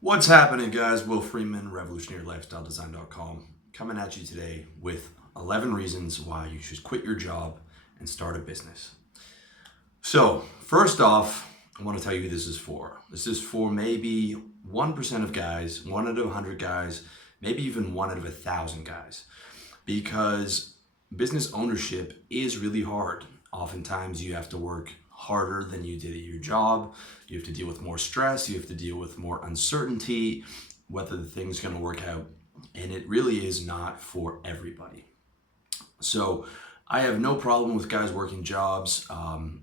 What's happening, guys? Will Freeman, RevolutionaryLifestyleDesign.com, coming at you today with 11 reasons why you should quit your job and start a business. So, first off, I want to tell you who this is for. This is for maybe 1% of guys, 1 out of 100 guys, maybe even 1 out of 1,000 guys, because business ownership is really hard. Oftentimes, you have to work harder than you did at your job. You have to deal with more stress. You have to deal with more uncertainty, whether the thing's going to work out. And it really is not for everybody. So I have no problem with guys working jobs, trying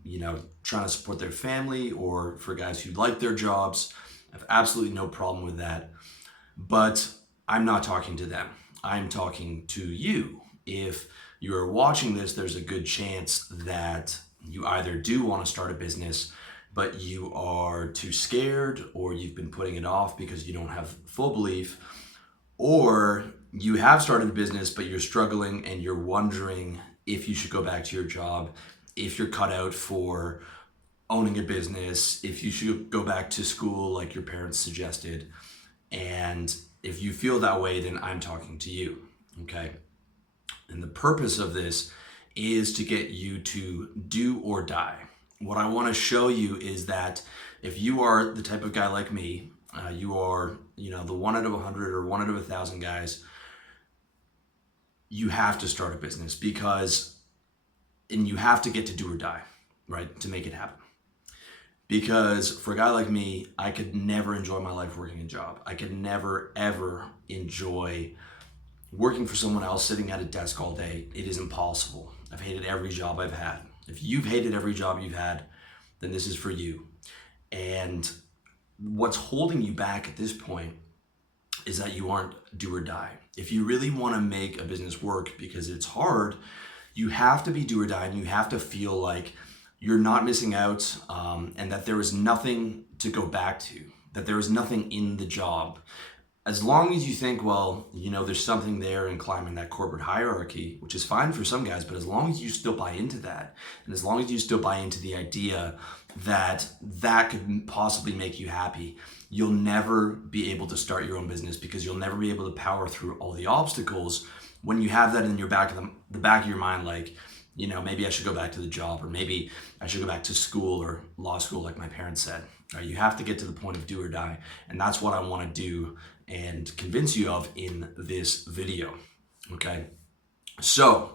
to support their family, or for guys who like their jobs. I have absolutely no problem with that. But I'm not talking to them. I'm talking to you. If you're watching this, there's a good chance that you either do want to start a business, but you are too scared, or you've been putting it off because you don't have full belief, or you have started a business, but you're struggling and you're wondering if you should go back to your job, if you're cut out for owning a business, if you should go back to school like your parents suggested. And if you feel that way, then I'm talking to you, okay? And the purpose of this is to get you to do or die. What I want to show you is that if you are the type of guy like me, you are, the 1 out of 100 or 1 out of 1,000 guys, you have to start a business and you have to get to do or die, right, to make it happen. Because for a guy like me, I could never enjoy my life working a job. I could never, ever enjoy working for someone else, sitting at a desk all day. It is impossible. I've hated every job I've had. If you've hated every job you've had, then this is for you. And what's holding you back at this point is that you aren't do or die. If you really want to make a business work, because it's hard, you have to be do or die, and you have to feel like you're not missing out, and that there is nothing to go back to, that there is nothing in the job. As long as you think, well, there's something there in climbing that corporate hierarchy, which is fine for some guys, but as long as you still buy into that, and as long as you still buy into the idea that that could possibly make you happy, you'll never be able to start your own business, because you'll never be able to power through all the obstacles when you have that in your the back of your mind, like, maybe I should go back to the job, or maybe I should go back to school or law school like my parents said. You have to get to the point of do or die, and that's what I want to do and convince you of in this video, okay? So,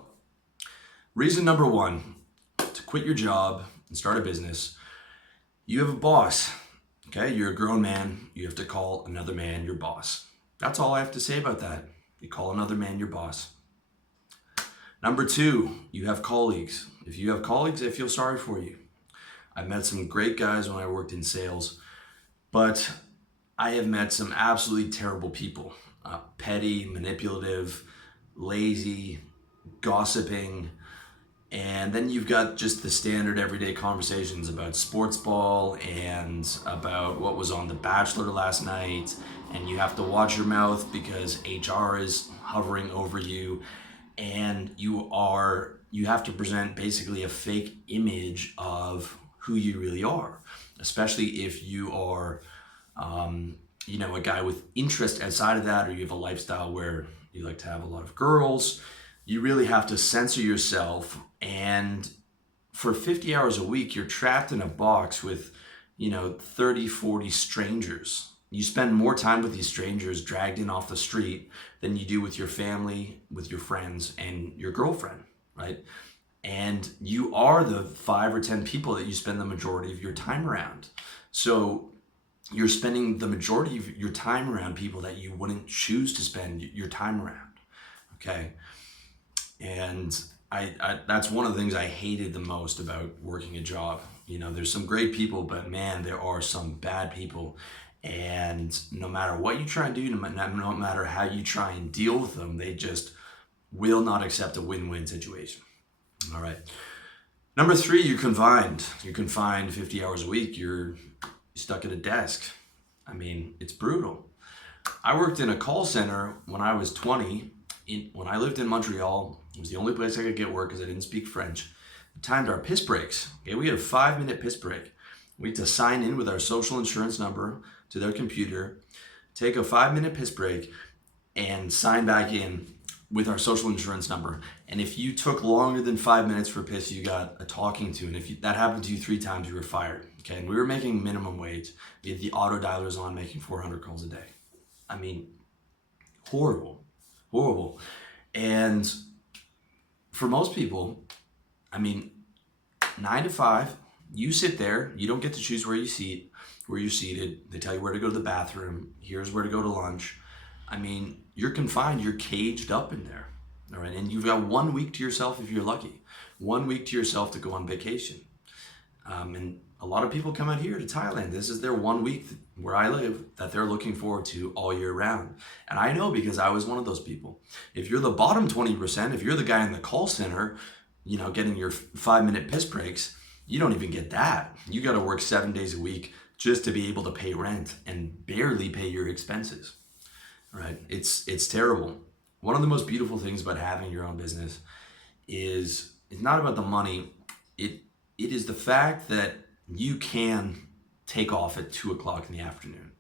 reason number 1 to quit your job and start a business: you have a boss, okay? You're a grown man. You have to call another man your boss. That's all I have to say about that. You call another man your boss. Number 2, you have colleagues. If you have colleagues, I feel sorry for you. I've met some great guys when I worked in sales, but I have met some absolutely terrible people. Petty, manipulative, lazy, gossiping. And then you've got just the standard everyday conversations about sports ball and about what was on The Bachelor last night. And you have to watch your mouth because HR is hovering over you. And you have to present basically a fake image of who you really are, especially if you are a guy with interest outside of that, or you have a lifestyle where you like to have a lot of girls. You really have to censor yourself, and for 50 hours a week, you're trapped in a box with 30, 40 strangers. You spend more time with these strangers dragged in off the street than you do with your family, with your friends, and your girlfriend, right? And you are the 5 or 10 people that you spend the majority of your time around. So you're spending the majority of your time around people that you wouldn't choose to spend your time around, okay? And I that's one of the things I hated the most about working a job. There's some great people, but man, there are some bad people. And no matter what you try and do, no matter how you try and deal with them, they just will not accept a win-win situation. All right. Number 3, you're confined. You're confined 50 hours a week. You're stuck at a desk. I mean, it's brutal. I worked in a call center when I was 20. When I lived in Montreal, it was the only place I could get work because I didn't speak French. We timed our piss breaks. Okay, we had a 5-minute piss break. We have to sign in with our social insurance number to their computer, take a 5-minute piss break, and sign back in with our social insurance number. And if you took longer than 5 minutes for piss, you got a talking to. And if that happened to you 3 times, you were fired. Okay, and we were making minimum wage. We had the auto dialers on, making 400 calls a day. I mean, horrible. And for most people, I mean, 9 to 5, you sit there. You don't get to choose where you're seated. They tell you where to go to the bathroom. Here's where to go to lunch. I mean, you're confined. You're caged up in there. All right, and you've got 1 week to yourself if you're lucky. 1 week to yourself to go on vacation. And a lot of people come out here to Thailand. This is their 1 week where I live that they're looking forward to all year round. And I know because I was one of those people. If you're the bottom 20%, if you're the guy in the call center, getting your 5-minute piss breaks, you don't even get that. You got to work 7 days a week just to be able to pay rent and barely pay your expenses. Right? It's terrible. One of the most beautiful things about having your own business is it's not about the money. It is the fact that you can take off at 2:00 in the afternoon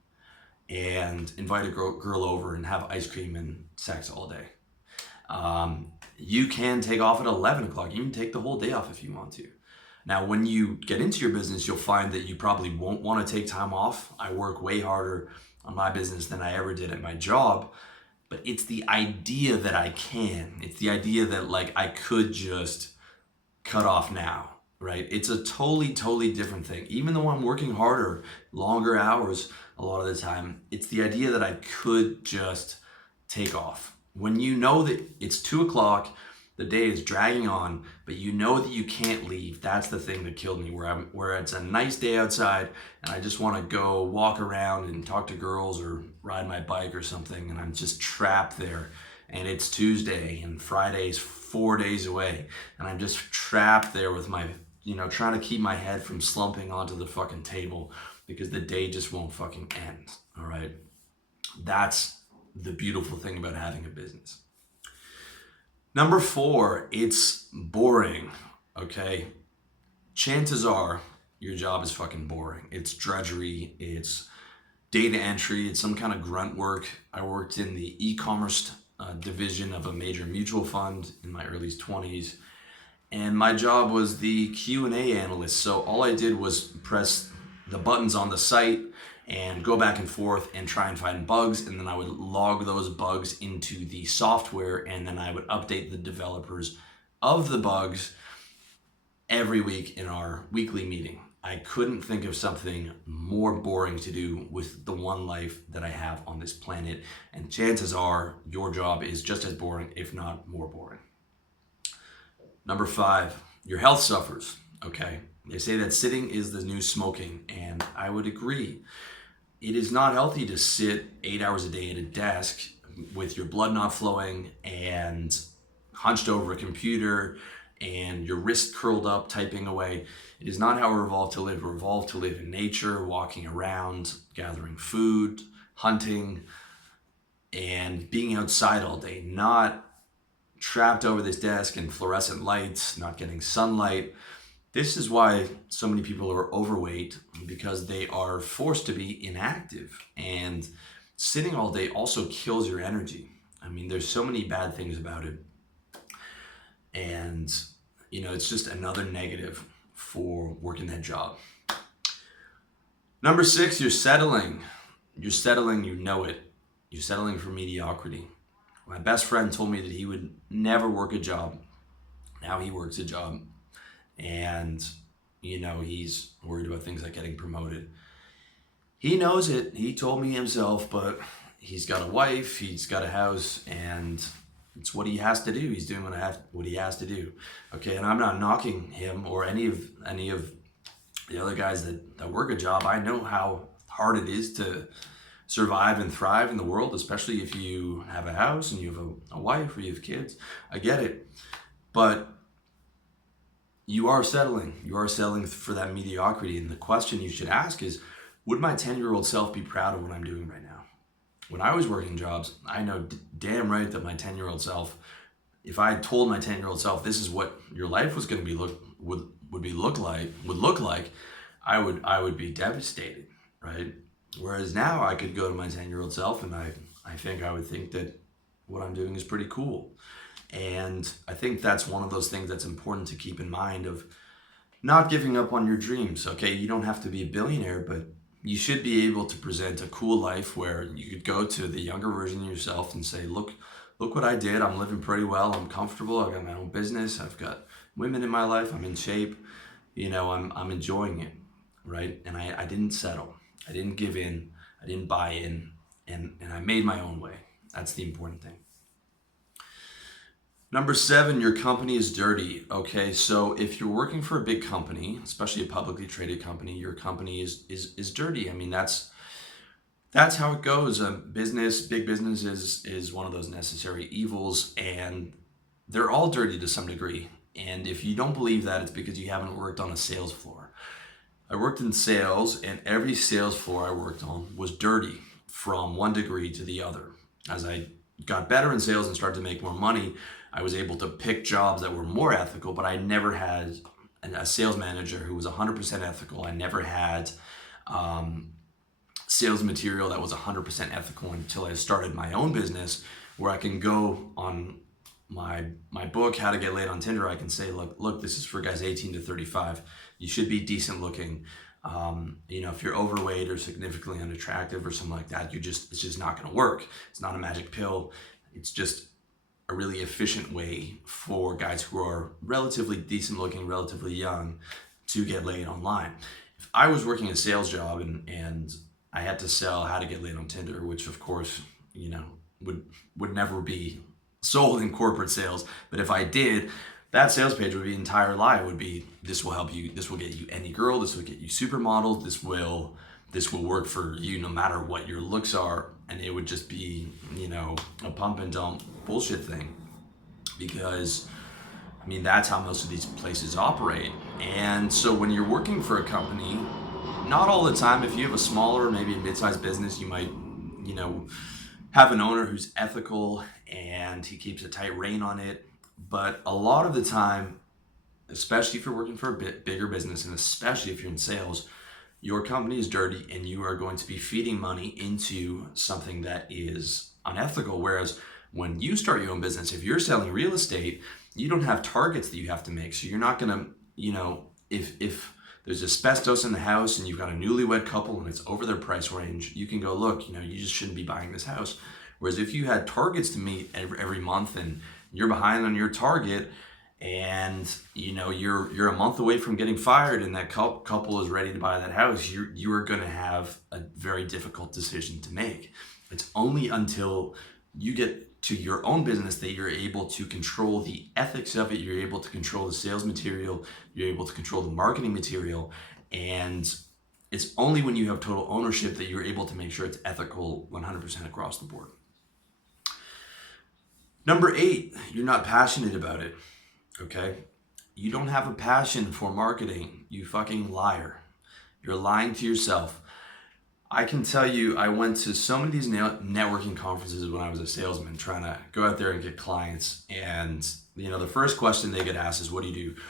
and invite a girl over and have ice cream and sex all day. You can take off at 11:00. You can take the whole day off if you want to. Now, when you get into your business, you'll find that you probably won't want to take time off. I work way harder on my business than I ever did at my job, but it's the idea that I can. It's the idea that I could just cut off now, right? It's a totally different thing. Even though I'm working harder, longer hours a lot of the time, it's the idea that I could just take off. When you know that it's 2:00, the day is dragging on, but you know that you can't leave. That's the thing that killed me, where it's a nice day outside and I just want to go walk around and talk to girls or ride my bike or something, and I'm just trapped there. And it's Tuesday and Friday's 4 days away, and I'm just trapped there with my, trying to keep my head from slumping onto the fucking table because the day just won't fucking end. All right. That's the beautiful thing about having a business. Number 4, it's boring, okay? Chances are your job is fucking boring. It's drudgery, it's data entry, it's some kind of grunt work. I worked in the e-commerce division of a major mutual fund in my early 20s, and my job was the Q&A analyst. So all I did was press the buttons on the site and go back and forth and try and find bugs, and then I would log those bugs into the software, and then I would update the developers of the bugs every week in our weekly meeting. I couldn't think of something more boring to do with the one life that I have on this planet, and chances are your job is just as boring, if not more boring. Number 5, your health suffers, okay? They say that sitting is the new smoking, and I would agree. It is not healthy to sit 8 hours a day at a desk with your blood not flowing and hunched over a computer and your wrist curled up typing away. It is not how we're evolved to live. We're evolved to live in nature, walking around, gathering food, hunting, and being outside all day, not trapped over this desk in fluorescent lights, not getting sunlight. This is why so many people are overweight, because they are forced to be inactive. And sitting all day also kills your energy. I mean, there's so many bad things about it. And, it's just another negative for working that job. Number 6, you're settling. You're settling, you know it. You're settling for mediocrity. My best friend told me that he would never work a job. Now he works a job. And, he's worried about things like getting promoted. He knows it. He told me himself, but he's got a wife, he's got a house, and it's what he has to do. He's doing what he has to do. Okay, and I'm not knocking him or any of the other guys that work a job. I know how hard it is to survive and thrive in the world, especially if you have a house and you have a wife or you have kids. I get it. But you are settling. You are settling for that mediocrity. And the question you should ask is, would my 10-year-old self be proud of what I'm doing right now? When I was working jobs, I know damn right that my 10-year-old self, if I told my 10-year-old self this is what your life was going to be look like, I would be devastated, right? Whereas now I could go to my 10-year-old self and I think I would think that what I'm doing is pretty cool. And I think that's one of those things that's important to keep in mind of not giving up on your dreams. Okay, you don't have to be a billionaire, but you should be able to present a cool life where you could go to the younger version of yourself and say, look what I did. I'm living pretty well. I'm comfortable. I got my own business. I've got women in my life. I'm in shape. I'm enjoying it, right? And I didn't settle. I didn't give in. I didn't buy in, and I made my own way. That's the important thing. Number 7, your company is dirty. Okay, so if you're working for a big company, especially a publicly traded company, your company is dirty. I mean, that's how it goes. Big business is one of those necessary evils, and they're all dirty to some degree. And if you don't believe that, it's because you haven't worked on a sales floor. I worked in sales, and every sales floor I worked on was dirty from one degree to the other. As I got better in sales and started to make more money, I was able to pick jobs that were more ethical, but I never had a sales manager who was 100% ethical. I never had sales material that was 100% ethical until I started my own business, where I can go on my book, How to Get Laid on Tinder. I can say, look, this is for guys 18 to 35. You should be decent looking. If you're overweight or significantly unattractive or something like that, it's just not going to work. It's not a magic pill. It's just a really efficient way for guys who are relatively decent looking, relatively young, to get laid online. If I was working a sales job and I had to sell How to Get Laid on Tinder, which of course, would never be sold in corporate sales, but if I did, that sales page would be an entire lie. It would be, this will help you, this will get you any girl, this will get you supermodels, this will work for you no matter what your looks are. And it would just be, a pump and dump bullshit thing, because that's how most of these places operate. And so when you're working for a company, not all the time, if you have a smaller, maybe a mid-sized business, you might, have an owner who's ethical and he keeps a tight rein on it. But a lot of the time, especially if you're working for a bit bigger business, and especially if you're in sales, your company is dirty and you are going to be feeding money into something that is unethical. Whereas when you start your own business, if you're selling real estate, you don't have targets that you have to make. So you're not going to, if there's asbestos in the house and you've got a newlywed couple and it's over their price range, you can go, look, you just shouldn't be buying this house. Whereas if you had targets to meet every month and you're behind on your target, and you're a month away from getting fired, and that couple is ready to buy that house, you are going to have a very difficult decision to make. It's only until you get to your own business that you're able to control the ethics of it, you're able to control the sales material, you're able to control the marketing material, and it's only when you have total ownership that you're able to make sure it's ethical 100% across the board. Number 8, you're not passionate about it. Okay? You don't have a passion for marketing, you fucking liar. You're lying to yourself. I can tell you, I went to so many of these networking conferences when I was a salesman, trying to go out there and get clients. And, the first question they get asked is, what do you do?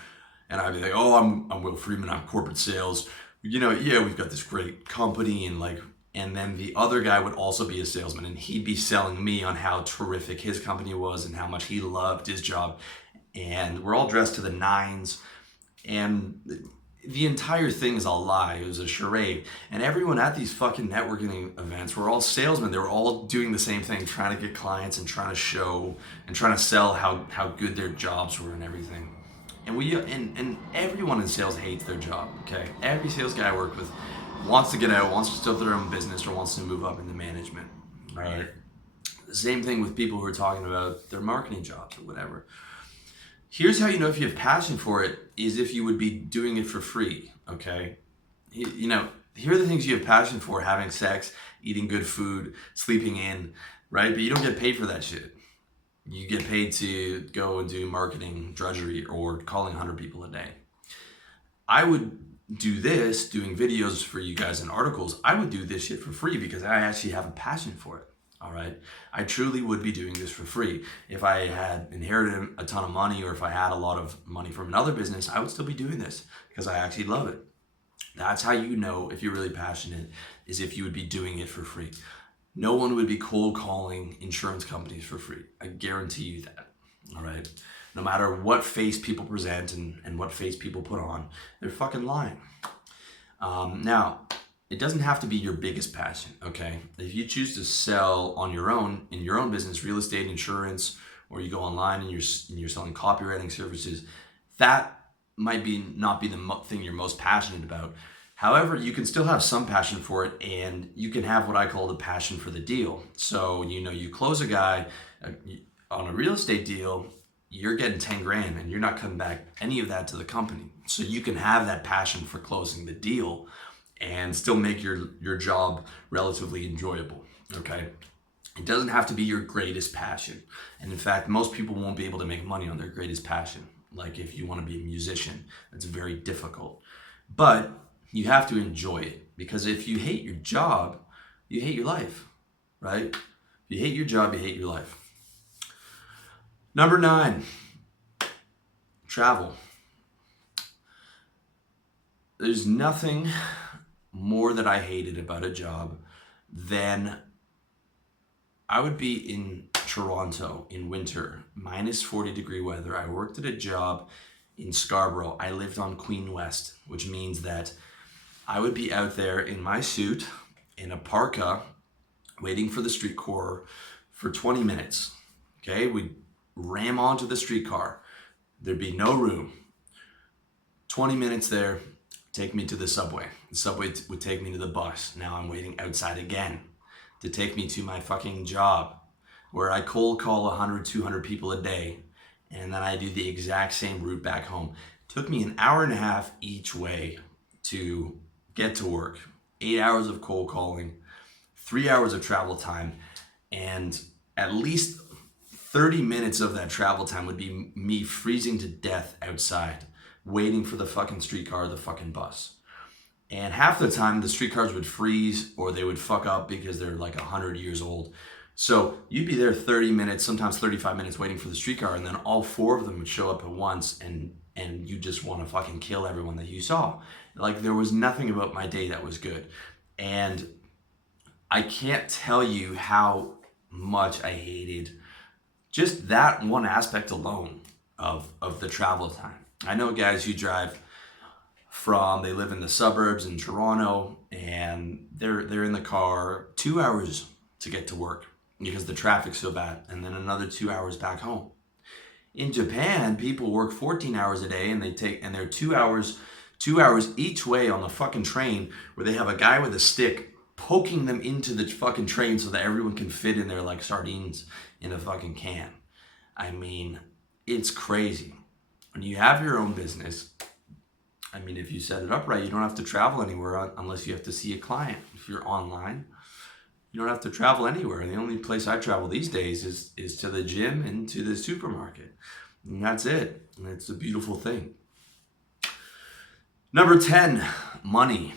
And I'd be like, oh, I'm Will Freeman, I'm corporate sales. Yeah, we've got this great company, and then the other guy would also be a salesman, and he'd be selling me on how terrific his company was and how much he loved his job. And we're all dressed to the nines, and the entire thing is a lie. It was a charade. And everyone at these fucking networking events were all salesmen. They were all doing the same thing, trying to get clients and trying to show and trying to sell how good their jobs were and everything. And everyone in sales hates their job, okay? Every sales guy I work with wants to get out, wants to start their own business, or wants to move up into management, right? The same thing with people who are talking about their marketing jobs or whatever. Here's how you know if you have passion for it, is if you would be doing it for free, okay? Here are the things you have passion for: having sex, eating good food, sleeping in, right? But you don't get paid for that shit. You get paid to go and do marketing drudgery or calling 100 people a day. I would do this, doing videos for you guys and articles. I would do this shit for free because I actually have a passion for it. All right. I truly would be doing this for free. If I had inherited a ton of money, or if I had a lot of money from another business, I would still be doing this because I actually love it. That's how you know if you're really passionate, is if you would be doing it for free. No one would be cold calling insurance companies for free. I guarantee you that. All right. No matter what face people present and what face people put on, they're fucking lying. Now, it doesn't have to be your biggest passion, okay? If you choose to sell on your own, in your own business, real estate, insurance, or you go online and you're selling copywriting services, that might not be the thing you're most passionate about. However, you can still have some passion for it, and you can have what I call the passion for the deal. So, you close a guy on a real estate deal, you're getting 10 grand and you're not cutting back any of that to the company. So you can have that passion for closing the deal and still make your job relatively enjoyable, okay? It doesn't have to be your greatest passion. And in fact, most people won't be able to make money on their greatest passion. Like if you want to be a musician, that's very difficult. But you have to enjoy it, because if you hate your job, you hate your life, right? If you hate your job, you hate your life. Number 9, travel. There's nothing more that I hated about a job than I would be in Toronto in winter, minus 40-degree weather. I worked at a job in Scarborough. I lived on Queen West, which means that I would be out there in my suit, in a parka, waiting for the streetcar for 20 minutes. Okay, we'd ram onto the streetcar. There'd be no room. 20 minutes there, take me to the subway. The subway would take me to the bus. Now I'm waiting outside again to take me to my fucking job, where I cold call 100, 200 people a day, and then I do the exact same route back home. It took me an hour and a half each way to get to work. 8 hours of cold calling, 3 hours of travel time, and at least 30 minutes of that travel time would be me freezing to death outside, waiting for the fucking streetcar or the fucking bus. And half the time the streetcars would freeze or they would fuck up because they're like 100 years old. So you'd be there 30 minutes, sometimes 35 minutes waiting for the streetcar, and then all 4 of them would show up at once, and you just want to fucking kill everyone that you saw. Like, there was nothing about my day that was good. And I can't tell you how much I hated just that one aspect alone of the travel time. I know guys who drive they live in the suburbs in Toronto, and they're in the car 2 hours to get to work because the traffic's so bad, and then another 2 hours back home. In Japan, people work 14 hours a day, and they're 2 hours each way on the fucking train, where they have a guy with a stick poking them into the fucking train so that everyone can fit in there like sardines in a fucking can. I mean, it's crazy. When you have your own business, I mean, if you set it up right, you don't have to travel anywhere unless you have to see a client. If you're online, you don't have to travel anywhere. The only place I travel these days is to the gym and to the supermarket. And that's it. And it's a beautiful thing. Number 10, money.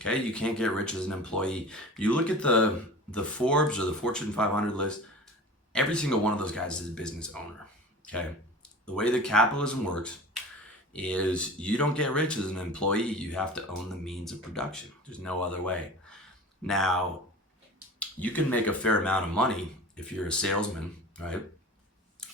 Okay, you can't get rich as an employee. You look at the Forbes or the Fortune 500 list, every single one of those guys is a business owner. Okay, the way that capitalism works is you don't get rich as an employee. You have to own the means of production. There's no other way. Now, you can make a fair amount of money if you're a salesman, right?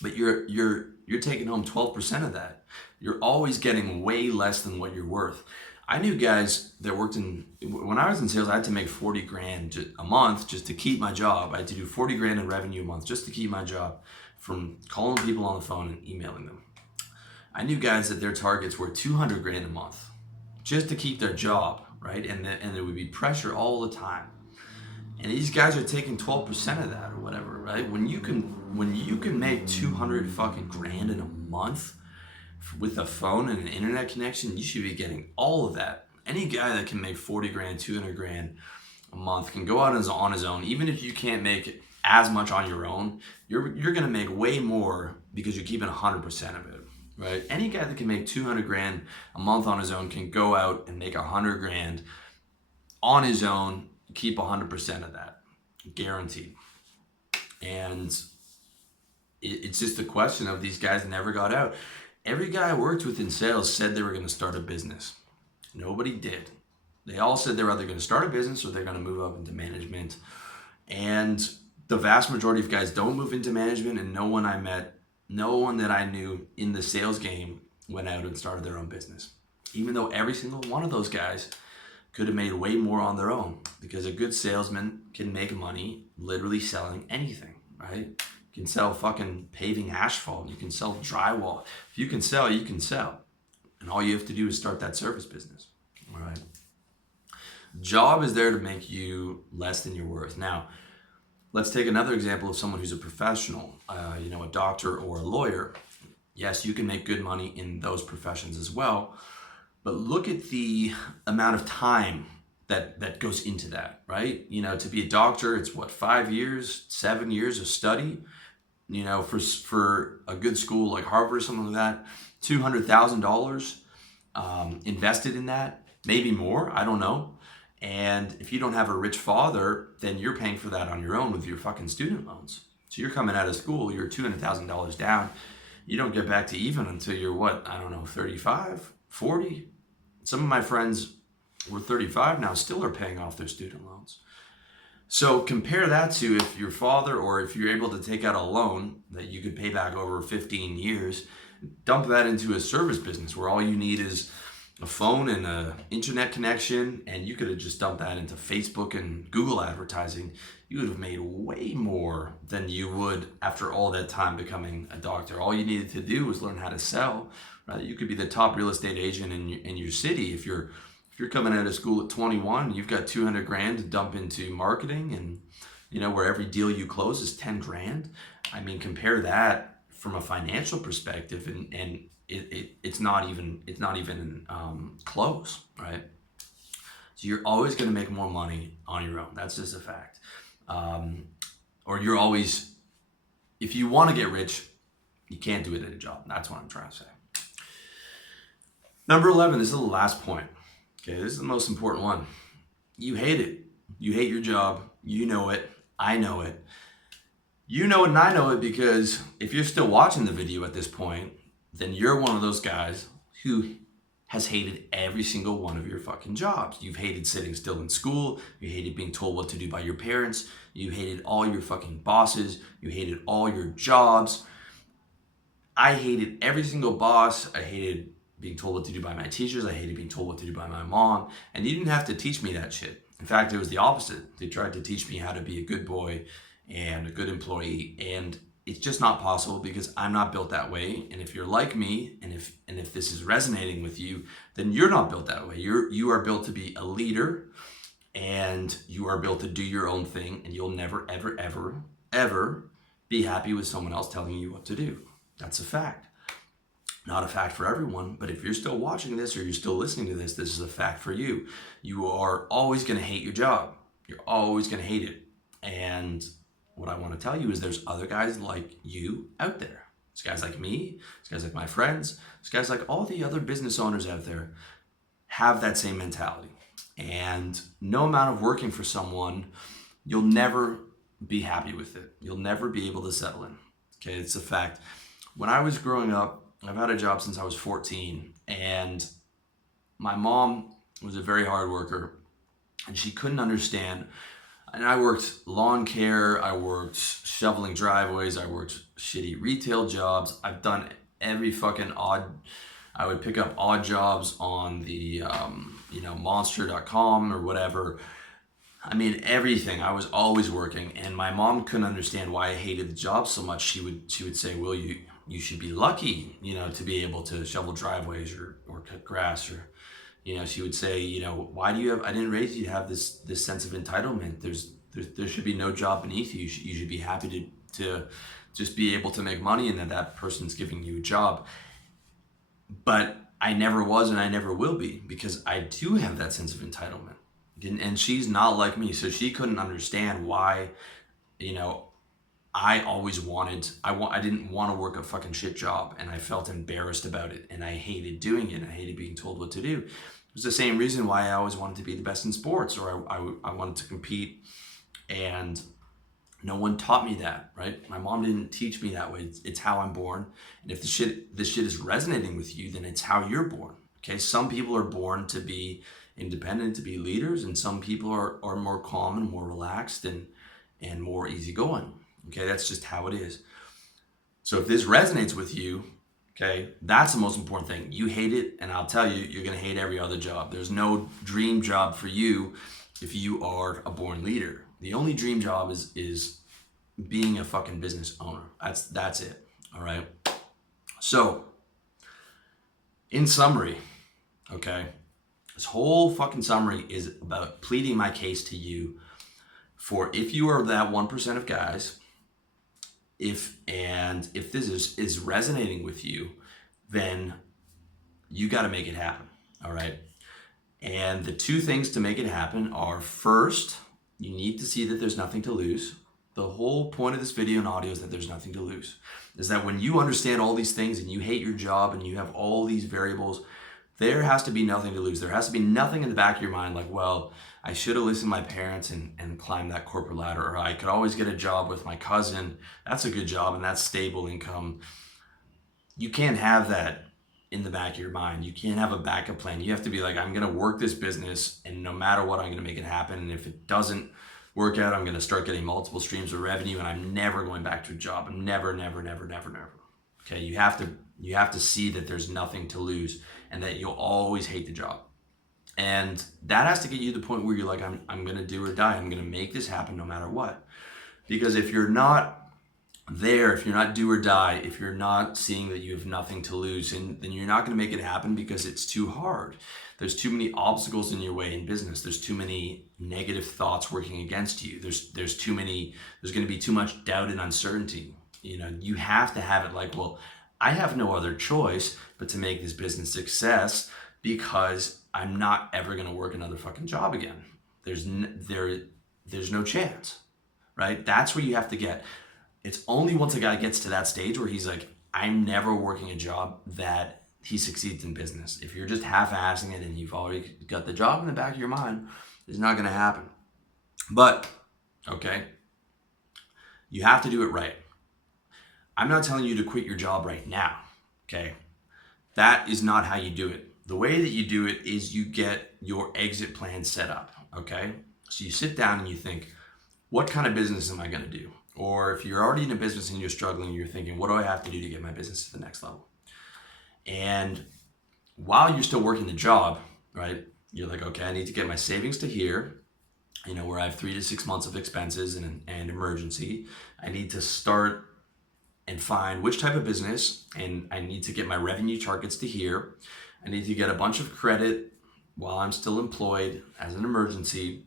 But you're taking home 12% of that. You're always getting way less than what you're worth. I knew guys that worked when I was in sales, I had to make 40 grand a month just to keep my job. I had to do 40 grand in revenue a month just to keep my job, from calling people on the phone and emailing them. I knew guys that their targets were 200 grand a month just to keep their job, right? And there would be pressure all the time. And these guys are taking 12% of that or whatever, right? When you can make 200 fucking grand in a month with a phone and an internet connection, you should be getting all of that. Any guy that can make 40 grand, 200 grand a month can go out on his own. Even if you can't make as much on your own, you're gonna make way more because you're keeping 100% of it. Right? Any guy that can make 200 grand a month on his own can go out and make 100 grand on his own, keep 100% of that, guaranteed. And it's just a question of these guys never got out. Every guy I worked with in sales said they were going to start a business. Nobody did. They all said they're either going to start a business or they're going to move up into management. And the vast majority of guys don't move into management, and no one that I knew in the sales game went out and started their own business. Even though every single one of those guys could have made way more on their own, because a good salesman can make money literally selling anything, right? You can sell fucking paving asphalt. You can sell drywall. If you can sell, you can sell. And all you have to do is start that service business, all right? Job is there to make you less than you're worth. Now, let's take another example of someone who's a professional, a doctor or a lawyer. Yes, you can make good money in those professions as well, but look at the amount of time that goes into that, right? To be a doctor, it's 5 years, 7 years of study. For a good school like Harvard or something like that, $200,000 invested in that, maybe more, I don't know. And if you don't have a rich father, then you're paying for that on your own with your fucking student loans. So you're coming out of school, you're $200,000 down. You don't get back to even until you're 35, 40. Some of my friends were 35 now, still are paying off their student loans. So compare that to if your father, or if you're able to take out a loan that you could pay back over 15 years, dump that into a service business where all you need is a phone and an internet connection, and you could have just dumped that into Facebook and Google advertising. You would have made way more than you would after all that time becoming a doctor. All you needed to do was learn how to sell, right? You could be the top real estate agent in your city. If you're coming out of school at 21, you've got 200 grand to dump into marketing, and where every deal you close is 10 grand. I mean, compare that from a financial perspective, and it's not even close, right? So you're always going to make more money on your own. That's just a fact. Or if you want to get rich, you can't do it at a job. That's what I'm trying to say. Number 11, this is the last point. Okay, this is the most important one. You hate it. You hate your job. You know it. I know it. You know it and I know it, because if you're still watching the video at this point, then you're one of those guys who has hated every single one of your fucking jobs. You've hated sitting still in school. You hated being told what to do by your parents. You hated all your fucking bosses. You hated all your jobs. I hated every single boss. I hated being told what to do by my teachers. I hated being told what to do by my mom. And you didn't have to teach me that shit. In fact, it was the opposite. They tried to teach me how to be a good boy and a good employee. And it's just not possible, because I'm not built that way. And if you're like me, and if this is resonating with you, then you're not built that way. You are built to be a leader, and you are built to do your own thing, and you'll never, ever, ever, ever be happy with someone else telling you what to do. That's a fact. Not a fact for everyone, but if you're still watching this or you're still listening to this, this is a fact for you. You are always going to hate your job. You're always going to hate it. And what I want to tell you is there's other guys like you out there. There's guys like me, there's guys like my friends, there's guys like all the other business owners out there have that same mentality. And no amount of working for someone, you'll never be happy with it. You'll never be able to settle in. Okay, it's a fact. When I was growing up, I've had a job since I was 14, and my mom was a very hard worker, and she couldn't understand. And I worked lawn care, I worked shoveling driveways, I worked shitty retail jobs. I've done every fucking I would pick up odd jobs on the, monster.com or whatever. I mean, everything. I was always working, and my mom couldn't understand why I hated the job so much. She would say, well, you should be lucky, to be able to shovel driveways or cut grass, or, she would say, why do you have, I didn't raise you to have this sense of entitlement. There should be no job beneath you. You should be happy to just be able to make money, and that person's giving you a job. But I never was, and I never will be, because I do have that sense of entitlement. And she's not like me, so she couldn't understand why, I always I didn't want to work a fucking shit job, and I felt embarrassed about it, and I hated doing it. I hated being told what to do. It was the same reason why I always wanted to be the best in sports, or I wanted to compete, and no one taught me that, right? My mom didn't teach me that way. It's how I'm born, and if this shit is resonating with you, then it's how you're born. Okay, some people are born to be independent, to be leaders, and some people are more calm and more relaxed and more easygoing. Okay, that's just how it is. So if this resonates with you, okay, that's the most important thing. You hate it, and I'll tell you, you're gonna hate every other job. There's no dream job for you if you are a born leader. The only dream job is being a fucking business owner. That's it. All right. So, in summary, okay, this whole fucking summary is about pleading my case to you for if you are that 1% of guys, if this is resonating with you, then you got to make it happen. All right. And the two things to make it happen are, first, you need to see that there's nothing to lose. The whole point of this video and audio is that there's nothing to lose. Is that when you understand all these things and you hate your job and you have all these variables, there has to be nothing to lose. There has to be nothing in the back of your mind like, well, I should have listened to my parents and climbed that corporate ladder, or I could always get a job with my cousin. That's a good job and that's stable income. You can't have that in the back of your mind. You can't have a backup plan. You have to be like, I'm going to work this business, and no matter what, I'm going to make it happen. And if it doesn't work out, I'm going to start getting multiple streams of revenue, and I'm never going back to a job. I'm never. Okay, you have to see that there's nothing to lose and that you'll always hate the job. And that has to get you to the point where you're like, I'm going to do or die. I'm going to make this happen no matter what. Because if you're not there, if you're not do or die, if you're not seeing that you have nothing to lose, and then you're not going to make it happen because it's too hard. There's too many obstacles in your way in business. There's too many negative thoughts working against you. There's going to be too much doubt and uncertainty. You know, you have to have it like, well, I have no other choice but to make this business success because I'm not ever going to work another fucking job again. There's no chance, right? That's where you have to get. It's only once a guy gets to that stage where he's like, I'm never working a job, that he succeeds in business. If you're just half-assing it and you've already got the job in the back of your mind, it's not going to happen. But, okay, you have to do it right. I'm not telling you to quit your job right now, okay? That is not how you do it. The way that you do it is you get your exit plan set up, okay? So you sit down and you think, what kind of business am I going to do? Or if you're already in a business and you're struggling, you're thinking, what do I have to do to get my business to the next level? And while you're still working the job, right, you're like, okay, I need to get my savings to here, you know, where I have 3 to 6 months of expenses and emergency. I need to start and find which type of business, and I need to get my revenue targets to here. I need to get a bunch of credit while I'm still employed as an emergency.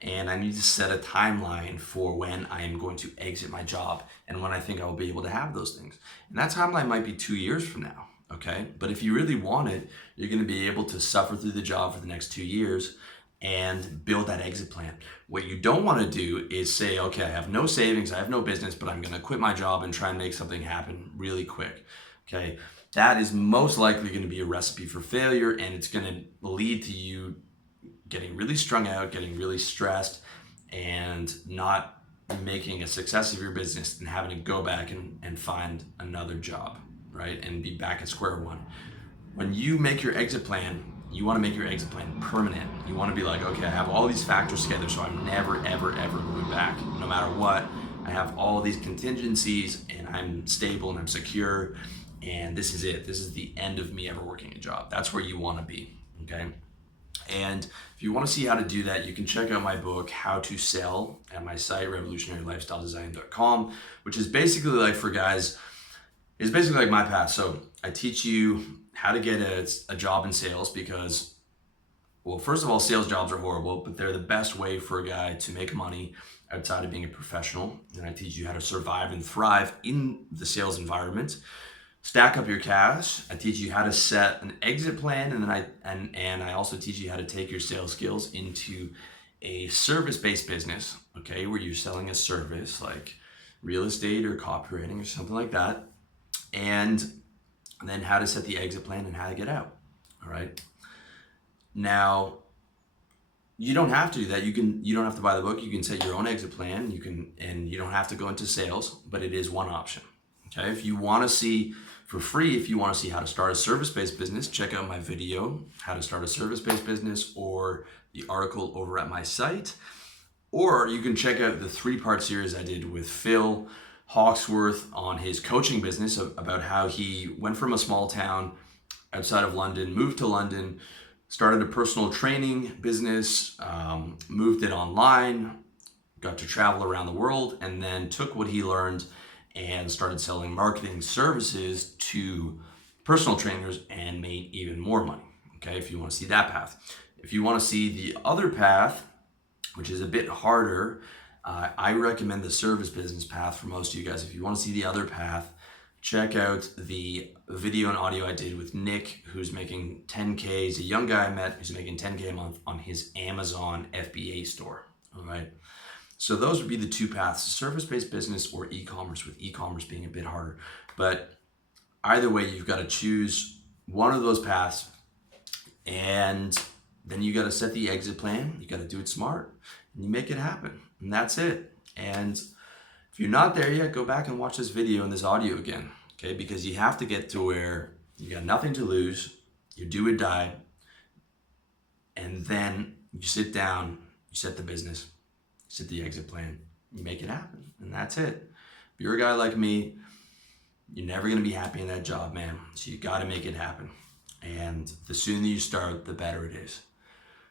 And I need to set a timeline for when I am going to exit my job and when I think I will be able to have those things. And that timeline might be 2 years from now, okay? But if you really want it, you're gonna be able to suffer through the job for the next 2 years and build that exit plan. What you don't wanna do is say, okay, I have no savings, I have no business, but I'm gonna quit my job and try and make something happen really quick, okay? That is most likely gonna be a recipe for failure, and it's gonna lead to you getting really strung out, getting really stressed, and not making a success of your business and having to go back and find another job, right? And be back at square one. When you make your exit plan, you want to make your exit plan permanent. You want to be like, okay, I have all these factors together, so I'm never, ever, ever going back. No matter what, I have all these contingencies and I'm stable and I'm secure, and this is it. This is the end of me ever working a job. That's where you want to be, okay? And if you want to see how to do that, you can check out my book, How to Sell, at my site, revolutionarylifestyledesign.com, which is basically like for guys, it's basically like my path. So I teach you how to get a job in sales because, well, first of all, sales jobs are horrible, but they're the best way for a guy to make money outside of being a professional. And I teach you how to survive and thrive in the sales environment. Stack up your cash. I teach you how to set an exit plan, and then I also teach you how to take your sales skills into a service-based business, okay, where you're selling a service like real estate or copywriting or something like that, and then how to set the exit plan and how to get out. All right. Now, you don't have to do that. You don't have to buy the book. You can set your own exit plan. You don't have to go into sales, but it is one option. Okay. If you want to see for free, if you want to see how to start a service-based business, check out my video, How to Start a Service-Based Business, or the article over at my site. Or you can check out the 3-part series I did with Phil Hawksworth on his coaching business, about how he went from a small town outside of London, moved to London, started a personal training business, moved it online, got to travel around the world, and then took what he learned and started selling marketing services to personal trainers and made even more money. Okay, if you want to see that path. If you want to see the other path, which is a bit harder, I recommend the service business path for most of you guys. If you want to see the other path, check out the video and audio I did with Nick, who's making 10K. He's a young guy I met who's making 10K a month on his Amazon FBA store. All right. So those would be the 2 paths: service-based business or e-commerce, with e-commerce being a bit harder. But either way, you've got to choose one of those paths, and then you got to set the exit plan. You got to do it smart, and you make it happen. And that's it. And if you're not there yet, go back and watch this video and this audio again, okay? Because you have to get to where you got nothing to lose, you do or die, and then you sit down, you set the business, you set the exit plan, you make it happen, and that's it. If you're a guy like me, you're never gonna be happy in that job, man. So you gotta make it happen. And the sooner you start, the better it is.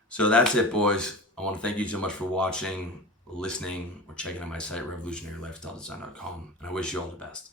So that's it, boys. I wanna thank you so much for watching, listening, or checking out my site, revolutionarylifestyledesign.com, and I wish you all the best.